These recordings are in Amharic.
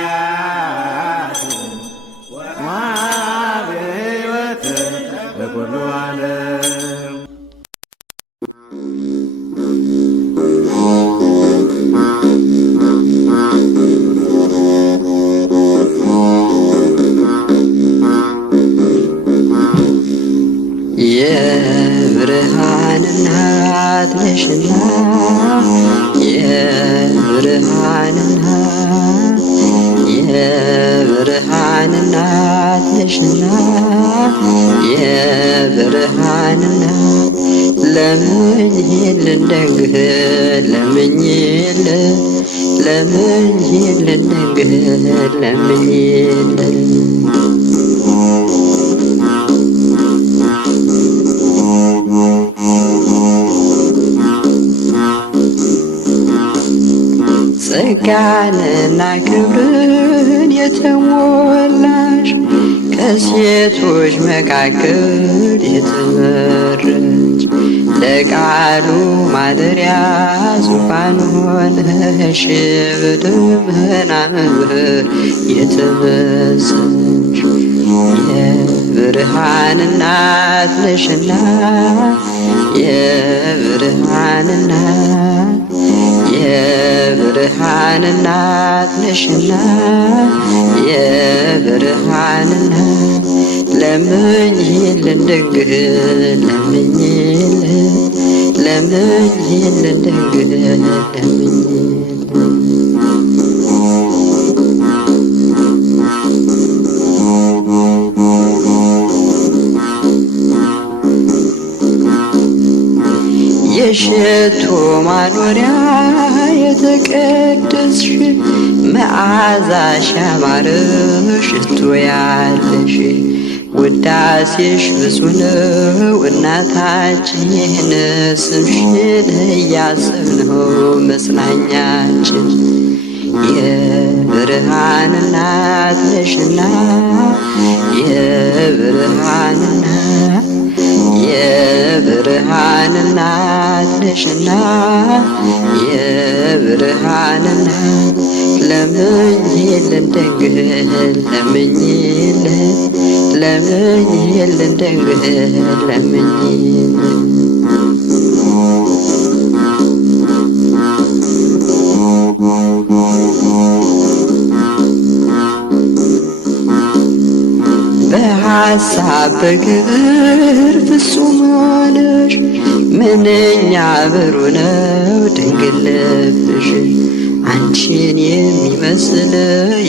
ሰማያት ወሕይወት ለኩሉ ዓለም የብርሃን እናት ነሽና የብርሃን እናት ነሽና የብርሃን እናት ለምኝልን ደግህ ለምኝልን ደግህ ለምኝልን ጸጋንና ክብርን የተሞላሽ ከሴቶች መካከል የተመረጥሽ ለቃሉ ማደሪያ ዙፋን ሆነሽ በደመና መብረር የተመሰልሽ የብርሃን እናት ነሽና የብርሃን እናት ነሽና የብርሃን እናት ለምኝልን ደግህ ለምኝልን ደግህ ለምኝልን የሽቱ ማኖሪያ የተቀደስሽ መዓዛሽ ያማረ ሽቶ ያለሽ ውዳሴሽ ብዙ ነው እናታችን ስምሽን እያሰብነው መጽናኛችን የብርሃን እናት ነሽና የብርሃን እናት ነሽና የብርሃን እናት ለምኝልን ደግህ ለምኝልን ደግህ ለምኝልን በሐሳብ በግብር ፍጹም ሆነሽ ምንኛ ብሩ ነው ድንግል ልብሽ አንቺን የሚመስል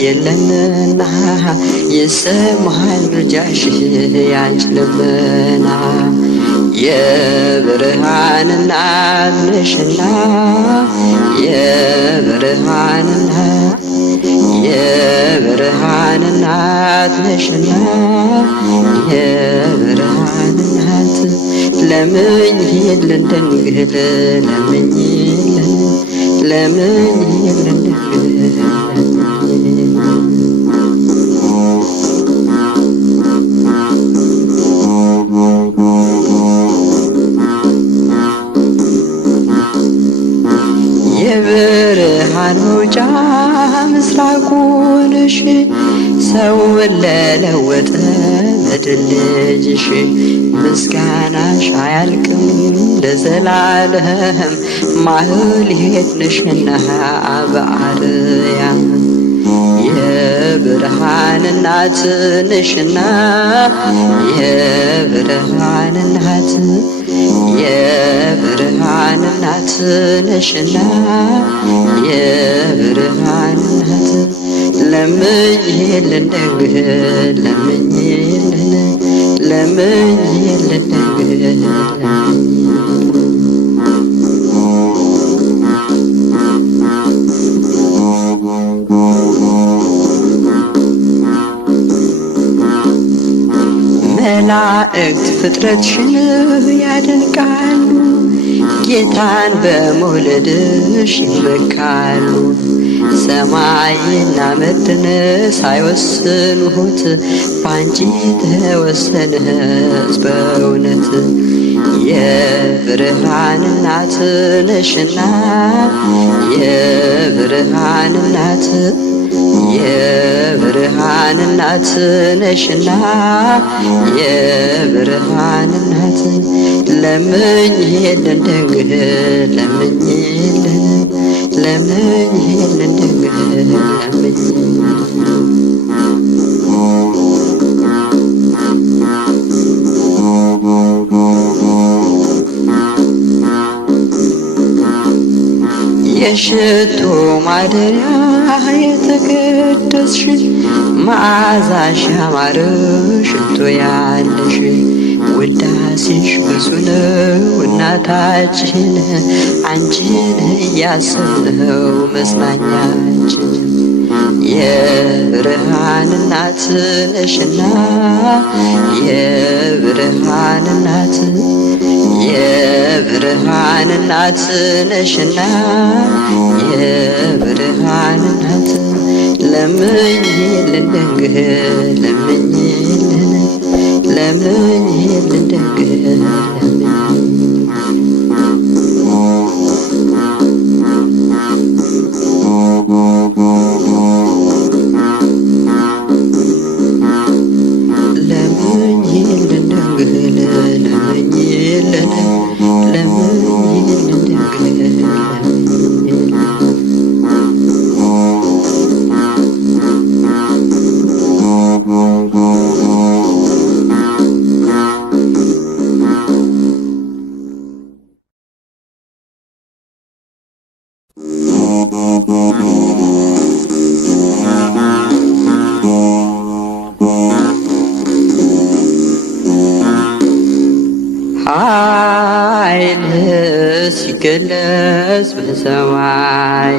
የለምና ይሰማል ምልጃሽ ያንቺ ልመና የብርሃን እናት ነሽና የብርሃን እናት ነሽና የብርሃን እናት ለምኝልን ድንግል ለምኝልን ድንግል የብርሃን መውጫ ምስራቁ ነሽ ሰውን ለለወጠ በድል ልጅሽ ምስጋናሽ አያልቅም ለዘላለም ማህሌት ነሽና በአርያም የብርሃን እናት ነሽና የብርሃን እናት ነሽና የብርሃን እናት ለምኝልን ደግህ ለምኝልን ደግህ መላእክት ፍጥረትሽን ያደንቃሉ ጌታን በመውለድሽ ይመካሉ ሰማይና ምድርን ሳይወስኑት ባንቺ ተወሰነ በእውነት የብርሃን እናት ነሽና የብርሃን እናት የብርሃን እናት ነሽና የብርሃን እናት ለምኝልን ድንግል ለምኝልን ለምኝልን ድንግል ለምኝልን የሽቱ ማደሪያ የተቀደስሽ መዓዛሽ ያማረ ሽቶ ያለሽ ውዳሴሽ ብዙ ነው እናታችን አንቺን እያሰብነው መጽናኛችን የብርሃን እናት ነሽና የብርሃን እናት የብርሃን እናት ነሽና የብርሃን እናት ለምኝልን ድንግል ለምኝልን ለምኝልን ድንግል ለምኝልን ድንግል ለምኝልን ለምኝልን ድንግል ኃይልህ ሲገለጽ በሰማይ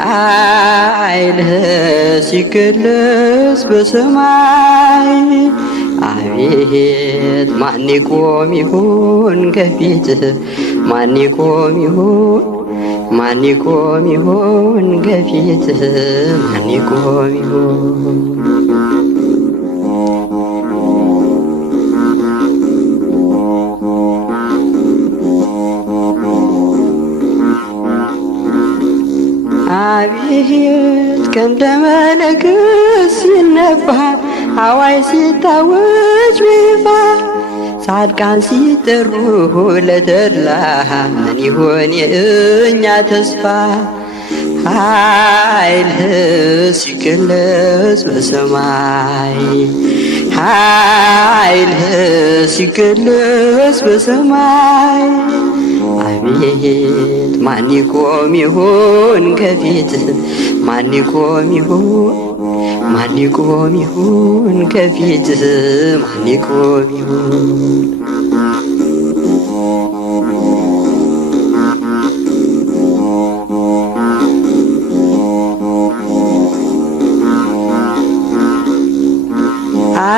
ኃይልህ ሲገለጽ በሰማይ አቤት ማን ይቆም ይሆን ከፊትህ ማን ይቆም ይሆን ማን ይቆም ይሆን ከፊትህ ማን ይቆም ይሆን አቤት ቀንደ መለከት ሲነፋ አዋይ ሲታወጅ በይፋ ጻድቃን ሲጠሩ ለተድላ ምን ይሆን የእኛ ተስፋ ኃይልህ ሲገለጽ በሰማይ ኃይልህ ሲገለጽ በሰማይ አቤት ማን ይቆም ይሆን ከፊትህ ማን ይቆም ይሆን ማን ይቆም ይሆን ከፊትህ ማን ይቆም ይሆን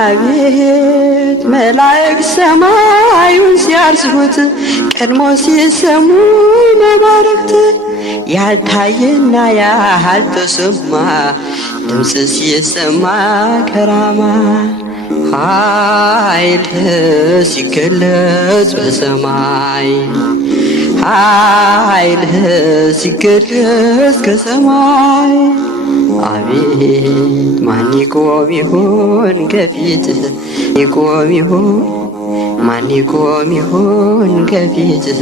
አቤት መላእክት ሰማዩን ሲያርሱት ቀድሞ ሲሰሙ መባረክት ያልታየና ያልተሰማ ድምፅ ሲሰማ ከራማ ኃይልህ ሲገለጽ በሰማይ ኃይልህ ሲገለጽ ከሰማይ አቤት ማን ይቆም ይሆን ከፊትህ ይቆም ይሆን ማን ይቆም ይሆን ከፊትህ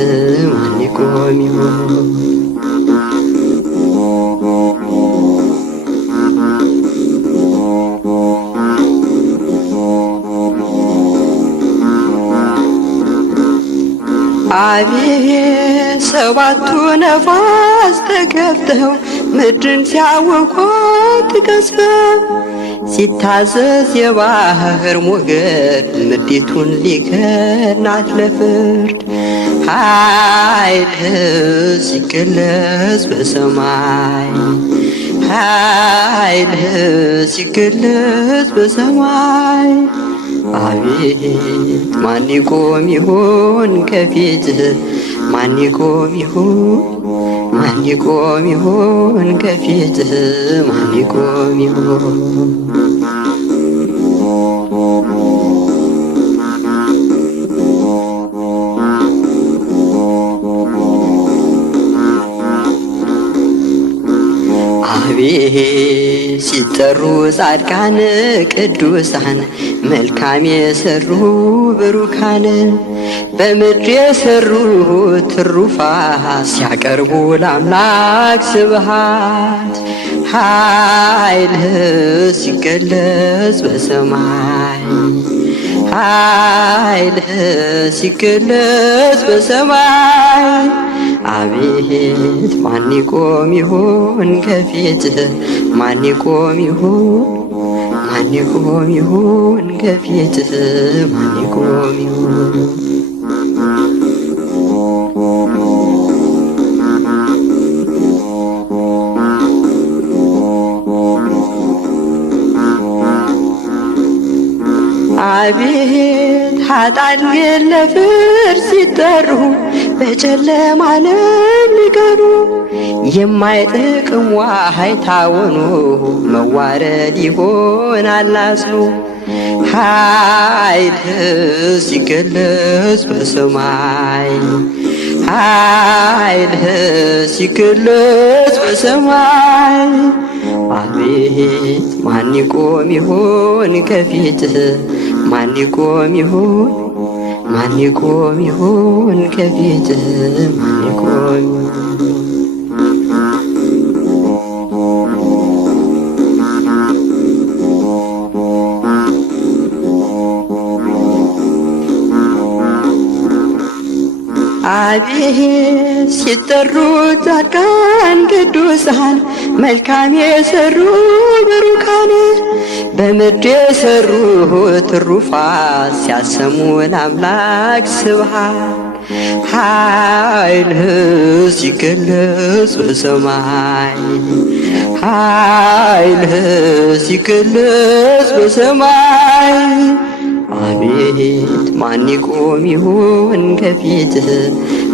ማን ይቆም ይሆን አቤት ሰባቱ ነፋስ ተከፍተው ምድርን ሲያወቋት ገዝፈው ሲታዘዝ የባህር ሞገድ ምድሪቱን ሊከናት ለፍርድ ኃይልህ ሲገለጽ በሰማይ ኃይልህ ሲገለጽ በሰማይ አቤት ማን ይቆም ይሆን ከፊትህ ማን ይቆም ይሆን ማን ይቆም ይሆን ከፊትህ ማን ይቆም ይሆን አቤት ሲጠሩ ጻድቃን ቅዱሳን መልካም የሰሩ ብሩካን በምድር የሰሩ ትሩፋት ሲያቀርቡ ለአምላክ ስብሃት ኃይልህ ሲገለጽ በሰማይ ኃይልህ ሲገለጽ በሰማይ አቤት ማን ይቆም ይሆን ከፊትህ ማን ይቆም ይሆን ማን ይቆም ይሆን ከፊትህ ማን ይቆም ይሆን አቤት ኃጥአን ግን ለፍርድ ሲጠሩ በጨለማ ዓለም ሊቀሩ የማይጠቅም ዋይታ ሆኖ መዋረድ ይሆናል አዝኖ ኃይልህ ሲገለጽ በሰማይ ኃይልህ ሲገለጽ በሰማይ አቤት ማን ይቆም ይሆን ከፊትህ ማን ይቆም ይሆን ማን ይቆም ይሆን ከፊትህ ማን ይቆም አቤት ሲጠሩ ጻድቃን ቅዱሳን መልካም የሰሩ ብሩካን በምድር የሰሩ ትሩፋት ሲያሰሙ ለአምላክ ስብሃት ኃይልህ ሲገለጽ በሰማይ ኃይልህ ሲገለጽ በሰማይ አቤት ማን ይቆም ይሆን ከፊትህ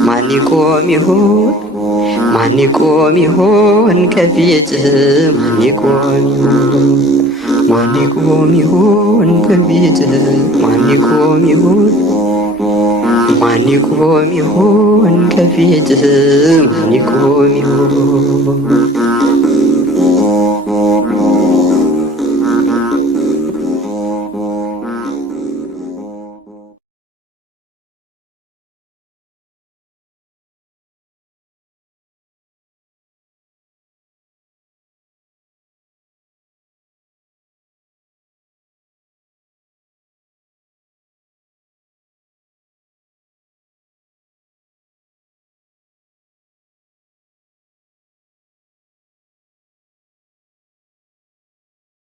ማን ይቆም ይሆን ማን ይቆም ይሆን ከፊትህ ማን ይቆም ይሆን ማን ይቆም ይሆን ከፊትህ ማን ይቆም ይሆን ማን ይቆም ይሆን ከፊትህ ማን ይቆም ይሆን